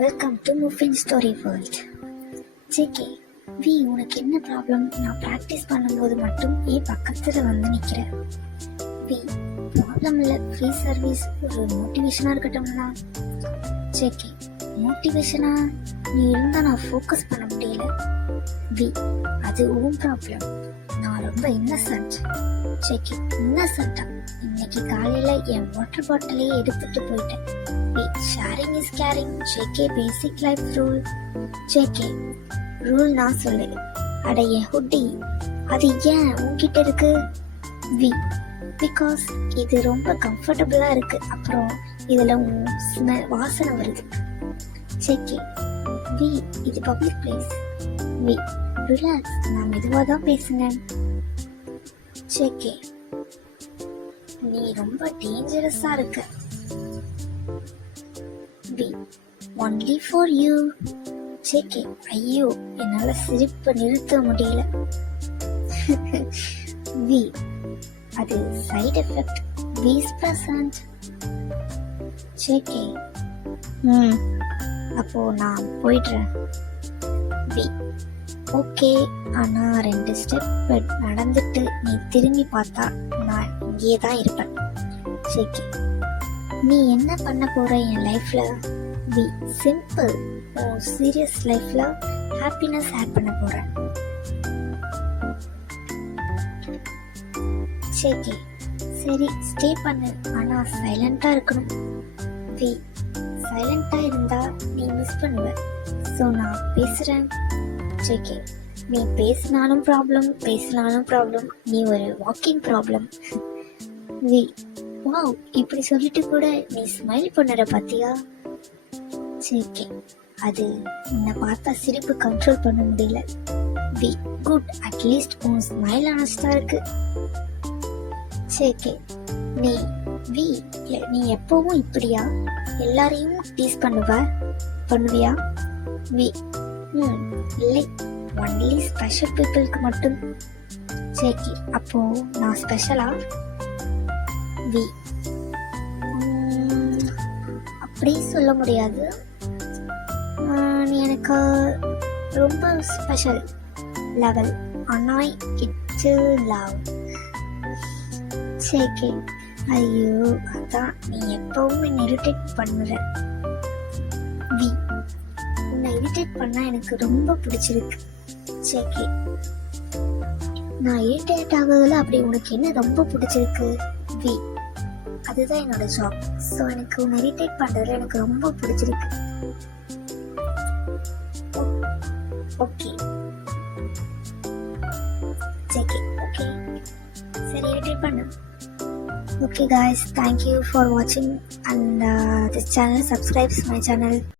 Welcome to moving story world. JK, V உனக்கு என்ன problem? நான் ப்ராக்டிஸ் பண்ணும்போது மட்டும் ஏன் பக்கத்தில் வந்து நிற்கிற? வி ப்ராப்ளம் இல்லை, ஃப்ரீ சர்வீஸ் ஒரு மோட்டிவேஷனாக இருக்கட்டும்னா. ஜேகே, மோட்டிவேஷனா நீ இருந்தால் நான் ஃபோக்கஸ் பண்ண முடியல. வி அது உன் ப்ராப்ளம், நான் ரொம்ப இன்னசென்ட். ஜேகே, இன்னசென்ட்டா? இன்னைக்கு காலையில் என் வாட்டர் பாட்டிலே எடுத்துட்டு போயிட்டேன். Sharing is caring. JK, basic life rule. JK, rule நான் சொல்லு. அட என் ஹுட்டி, அது ஏன் உன்கிட்ட இருக்கு? வி பிகாஸ் இது ரொம்ப கம்ஃபர்டபுளா இருக்கு. அப்புறம் இதுல வாசனை வருது. JK, வி இது பப்ளிக் பிளேஸ். வி ரிலாக்ஸ், நான் மெதுவாக தான் பேசுனேன். JK, நீ ரொம்ப டேஞ்சரஸா இருக்க. V only for you. JK, ஐயோ என்னால சிரிப்பை நிறுத்த முடியல. வி அது side effect. V's present. JK, அப்போ நான் போயிடுறேன். வி ஓகே, ஆனா 2 ஸ்டெப் நடந்துட்டு நீ திரும்பி பார்த்தா நான் இங்கேயே தான் இருப்பேன். ஜேகே, நீ என்ன பண்ண போற என் லைஃப்ல? வி சிம்பிள், உன் சீரியஸ் லைஃப்ல ஹாப்பினஸ் ஆட் பண்ண போறேன். ஜேகே, சரி ஸ்டே பண்ணு, ஆனா சைலண்டா இருக்கணும். வி சைலண்டா இருந்தா நீ மிஸ் பண்ணுவ, ஸோ நான் பேசுறேன். ஜேகே, நீ பேசினாலும் ப்ராப்ளம், நீ ஒரு வாக்கிங் ப்ராப்ளம். வி வாவ், இப்படி சொல்லிட்டு கூட நீ ஸ்மைல் பண்ணுற பாத்தியா? ஜேகே, அது உன்னை பார்த்தா சிரிப்பு கண்ட்ரோல் பண்ண முடியல. வி குட், அட்லீஸ்ட் உன் ஸ்மைல் ஆனஸ்டா இருக்கு. ஜேகே, நீ எப்பவும் இப்படியா? எல்லாரையும் டீஸ் பண்ணுவியா? வி இல்லை, ஒன்லி ஸ்பெஷல் பீப்புளுக்கு மட்டும். ஜேகே, அப்போ நான் ஸ்பெஷலா? வி அப்படி சொல்ல முடியாது, நீ எனக்கு ரொம்ப ஸ்பெஷல் லெவல், ஆனா இட்ஸ் லவ். ஜேகே, ஐயோ அதான் நீ எப்பவும் என்ன இரிட்டேட் பண்ணுற. வி உன்னை இரிட்டேட் பண்ணா எனக்கு ரொம்ப பிடிச்சிருக்கு. ஜேகே, நான் இரிட்டேட் ஆகுறதுல அப்படி உனக்கு என்ன ரொம்ப பிடிச்சிருக்கு? வி அதுதான் என்னோட ஜாப், ஸோ எனக்கு உன்னை இரிட்டேட் பண்றதுல எனக்கு ரொம்ப பிடிச்சிருக்கு. ஓகே ஜேகே, ஓகே சரி இரிட்டேட் பண்ணு. Okay guys, thank you for watching and this channel, subscribe my channel.